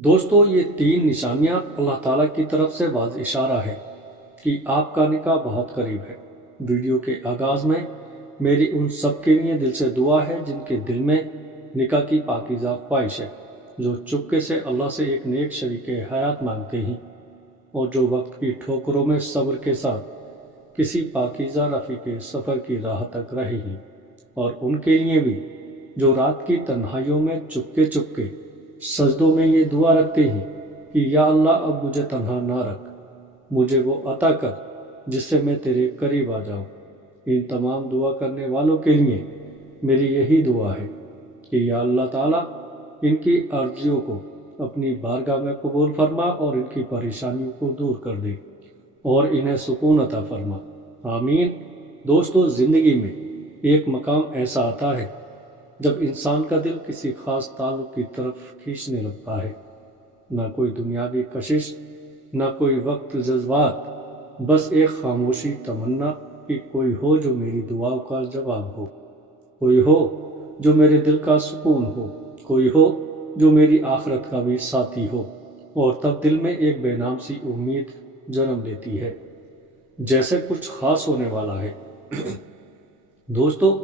دوستو یہ تین نشانیاں اللہ تعالیٰ کی طرف سے واضح اشارہ ہے کہ آپ کا نکاح بہت قریب ہے۔ ویڈیو کے آغاز میں میری ان سب کے لیے دل سے دعا ہے جن کے دل میں نکاح کی پاکیزہ خواہش ہے، جو چپکے سے اللہ سے ایک نیک شریک حیات مانگتے ہیں اور جو وقت کی ٹھوکروں میں صبر کے ساتھ کسی پاکیزہ رفیق سفر کی راہ تک رہے ہیں، اور ان کے لیے بھی جو رات کی تنہائیوں میں چپکے چپکے سجدوں میں یہ دعا رکھتے ہیں کہ یا اللہ اب مجھے تنہا نہ رکھ، مجھے وہ عطا کر جس سے میں تیرے قریب آ جاؤں۔ ان تمام دعا کرنے والوں کے لیے میری یہی دعا ہے کہ یا اللہ تعالیٰ ان کی عرضیوں کو اپنی بارگاہ میں قبول فرما اور ان کی پریشانیوں کو دور کر دے اور انہیں سکون عطا فرما، آمین۔ دوستو زندگی میں ایک مقام ایسا آتا ہے جب انسان کا دل کسی خاص تعلق کی طرف کھینچنے لگتا ہے، نہ کوئی دنیاوی کشش، نہ کوئی وقت جذبات، بس ایک خاموشی تمنا کہ کوئی ہو جو میری دعاؤں کا جواب ہو، کوئی ہو جو میرے دل کا سکون ہو، کوئی ہو جو میری آخرت کا بھی ساتھی ہو، اور تب دل میں ایک بے نام سی امید جنم لیتی ہے، جیسے کچھ خاص ہونے والا ہے۔ دوستو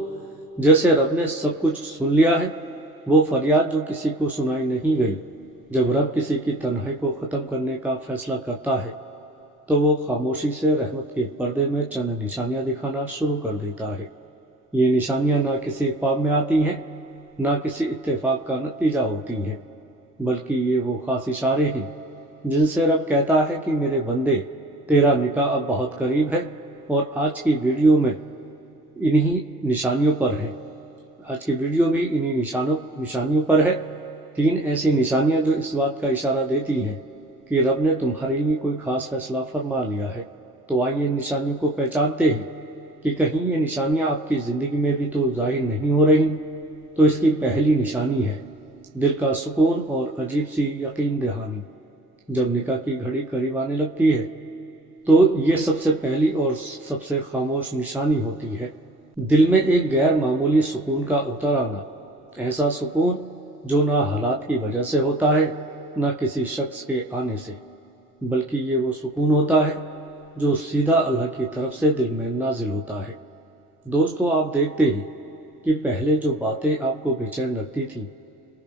جیسے رب نے سب کچھ سن لیا ہے، وہ فریاد جو کسی کو سنائی نہیں گئی۔ جب رب کسی کی تنہائی کو ختم کرنے کا فیصلہ کرتا ہے تو وہ خاموشی سے رحمت کے پردے میں چند نشانیاں دکھانا شروع کر دیتا ہے۔ یہ نشانیاں نہ کسی خواب میں آتی ہیں، نہ کسی اتفاق کا نتیجہ ہوتی ہیں، بلکہ یہ وہ خاص اشارے ہیں جن سے رب کہتا ہے کہ میرے بندے تیرا نکاح اب بہت قریب ہے، اور آج کی ویڈیو میں انہی نشانیوں پر ہے۔ آج کی ویڈیو بھی انہی نشانیوں پر ہے۔ تین ایسی نشانیاں جو اس بات کا اشارہ دیتی ہیں کہ رب نے تمہارے لیے کوئی خاص فیصلہ فرما لیا ہے۔ تو آئیے ان نشانیوں کو پہچانتے ہیں کہ کہیں یہ نشانیاں آپ کی زندگی میں بھی تو ظاہر نہیں ہو رہی۔ تو اس کی پہلی نشانی ہے دل کا سکون اور عجیب سی یقین دہانی۔ جب نکاح کی گھڑی قریب آنے لگتی ہے تو یہ سب سے پہلی اور سب سے خاموش نشانی ہوتی ہے۔ دل میں ایک غیر معمولی سکون کا اتر آنا، ایسا سکون جو نہ حالات کی وجہ سے ہوتا ہے نہ کسی شخص کے آنے سے، بلکہ یہ وہ سکون ہوتا ہے جو سیدھا اللہ کی طرف سے دل میں نازل ہوتا ہے۔ دوستو آپ دیکھتے ہیں کہ پہلے جو باتیں آپ کو بے چین رکھتی تھیں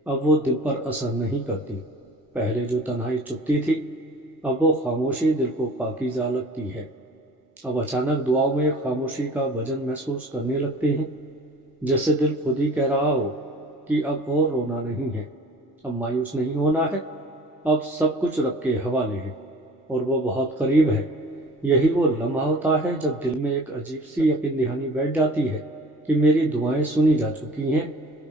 اب وہ دل پر اثر نہیں کرتی۔ پہلے جو تنہائی چبھتی تھی اب وہ خاموشی دل کو پاکیزہ لگتی ہے۔ اب اچانک دعاؤں میں خاموشی کا وزن محسوس کرنے لگتے ہیں، جیسے دل خود ہی کہہ رہا ہو کہ اب اور رونا نہیں ہے، اب مایوس نہیں ہونا ہے، اب سب کچھ رب کے حوالے ہے اور وہ بہت قریب ہے۔ یہی وہ لمحہ ہوتا ہے جب دل میں ایک عجیب سی یقین دہانی بیٹھ جاتی ہے کہ میری دعائیں سنی جا چکی ہیں،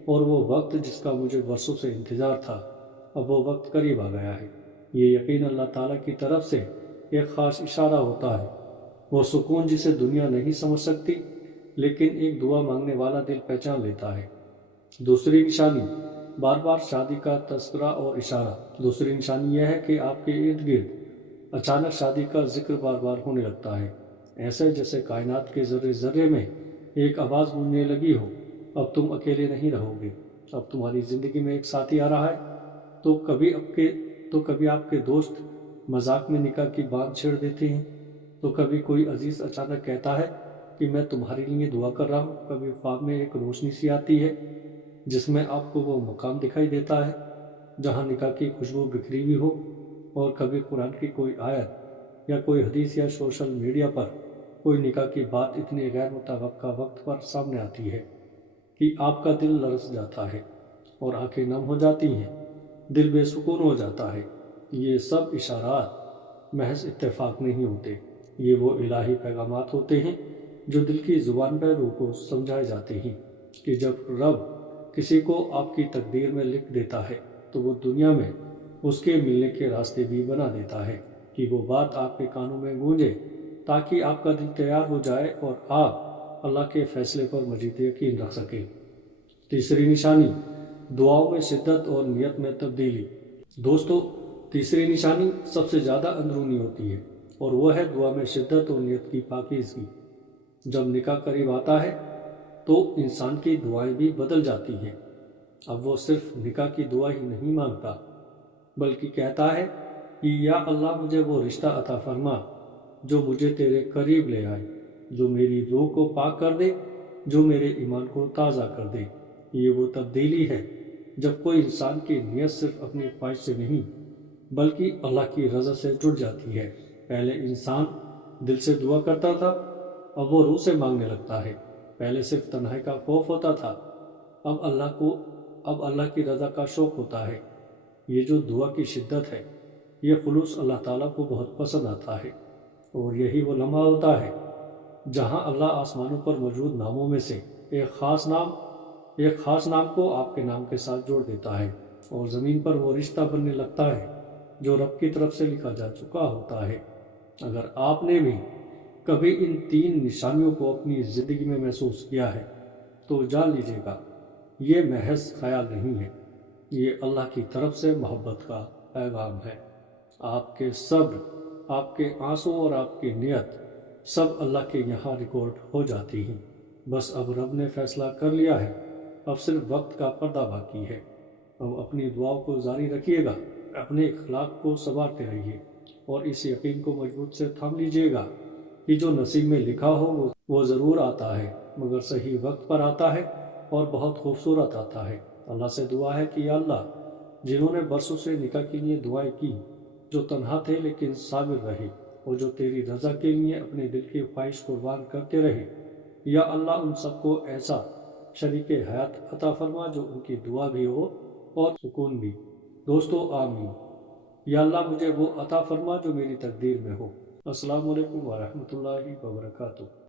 اور وہ وقت جس کا مجھے برسوں سے انتظار تھا اب وہ وقت قریب آ گیا ہے۔ یہ یقین اللہ تعالیٰ کی طرف سے ایک خاص اشارہ ہوتا ہے، وہ سکون جسے دنیا نہیں سمجھ سکتی لیکن ایک دعا مانگنے والا دل پہچان لیتا ہے۔ دوسری نشانی بار بار شادی کا تذکرہ اور اشارہ۔ دوسری نشانی یہ ہے کہ آپ کے ارد گرد اچانک شادی کا ذکر بار بار ہونے لگتا ہے، ایسے جیسے کائنات کے ذرے ذرے میں ایک آواز گونجنے لگی ہو، اب تم اکیلے نہیں رہو گے، اب تمہاری زندگی میں ایک ساتھی آ رہا ہے۔ تو کبھی آپ کے دوست مذاق میں نکاح کی بات چھیڑ دیتے ہیں، تو کبھی کوئی عزیز اچانک کہتا ہے کہ میں تمہارے لیے دعا کر رہا ہوں۔ کبھی خواب میں ایک روشنی سی آتی ہے جس میں آپ کو وہ مقام دکھائی دیتا ہے جہاں نکاح کی خوشبو بکھری ہوئی ہو، اور کبھی قرآن کی کوئی آیت یا کوئی حدیث یا سوشل میڈیا پر کوئی نکاح کی بات اتنی غیر متوقع وقت پر سامنے آتی ہے کہ آپ کا دل لرز جاتا ہے اور آنکھیں نم ہو جاتی ہیں، دل بے سکون ہو جاتا ہے۔ یہ سب اشارات محض اتفاق نہیں ہوتے، یہ وہ الہی پیغامات ہوتے ہیں جو دل کی زبان پر روح کو سمجھائے جاتے ہیں کہ جب رب کسی کو آپ کی تقدیر میں لکھ دیتا ہے تو وہ دنیا میں اس کے ملنے کے راستے بھی بنا دیتا ہے کہ وہ بات آپ کے کانوں میں گونجے، تاکہ آپ کا دل تیار ہو جائے اور آپ اللہ کے فیصلے پر مزید یقین رکھ سکیں۔ تیسری نشانی دعاؤں میں شدت اور نیت میں تبدیلی۔ دوستو تیسری نشانی سب سے زیادہ اندرونی ہوتی ہے اور وہ ہے دعا میں شدت اور نیت کی پاکیزگی۔ جب نکاح قریب آتا ہے تو انسان کی دعائیں بھی بدل جاتی ہیں۔ اب وہ صرف نکاح کی دعا ہی نہیں مانگتا بلکہ کہتا ہے کہ یا اللہ مجھے وہ رشتہ عطا فرما جو مجھے تیرے قریب لے آئے، جو میری روح کو پاک کر دے، جو میرے ایمان کو تازہ کر دے۔ یہ وہ تبدیلی ہے جب کوئی انسان کی نیت صرف اپنی خواہش سے نہیں بلکہ اللہ کی رضا سے جڑ جاتی ہے۔ پہلے انسان دل سے دعا کرتا تھا، اب وہ روح سے مانگنے لگتا ہے۔ پہلے صرف تنہائی کا خوف ہوتا تھا، اب اللہ کی رضا کا شوق ہوتا ہے۔ یہ جو دعا کی شدت ہے، یہ خلوص اللہ تعالیٰ کو بہت پسند آتا ہے، اور یہی وہ لمحہ ہوتا ہے جہاں اللہ آسمانوں پر موجود ناموں میں سے ایک خاص نام کو آپ کے نام کے ساتھ جوڑ دیتا ہے، اور زمین پر وہ رشتہ بننے لگتا ہے جو رب کی طرف سے لکھا جا چکا ہوتا ہے۔ اگر آپ نے بھی کبھی ان 3 نشانیوں کو اپنی زندگی میں محسوس کیا ہے تو جان لیجیے گا یہ محض خیال نہیں ہے، یہ اللہ کی طرف سے محبت کا پیغام ہے۔ آپ کے صبر، آپ کے آنسو اور آپ کی نیت سب اللہ کے یہاں ریکارڈ ہو جاتی ہیں۔ بس اب رب نے فیصلہ کر لیا ہے، اب صرف وقت کا پردہ باقی ہے۔ اب اپنی دعاؤں کو جاری رکھیے گا، اپنے اخلاق کو سنوارتے رہیے، اور اس یقین کو مضبوط سے تھام لیجیے گا کہ جو نصیب میں لکھا ہو وہ ضرور آتا ہے، مگر صحیح وقت پر آتا ہے اور بہت خوبصورت آتا ہے۔ اللہ سے دعا ہے کہ یا اللہ، جنہوں نے برسوں سے نکاح کے لیے دعائیں کی، جو تنہا تھے لیکن صابر رہے، اور جو تیری رضا کے لیے اپنے دل کی خواہش قربان کرتے رہے، یا اللہ ان سب کو ایسا شریک حیات عطا فرما جو ان کی دعا بھی ہو اور سکون بھی۔ دوستو آمین۔ یا اللہ مجھے وہ عطا فرما جو میری تقدیر میں ہو۔ السلام علیکم ورحمۃ اللہ وبرکاتہ۔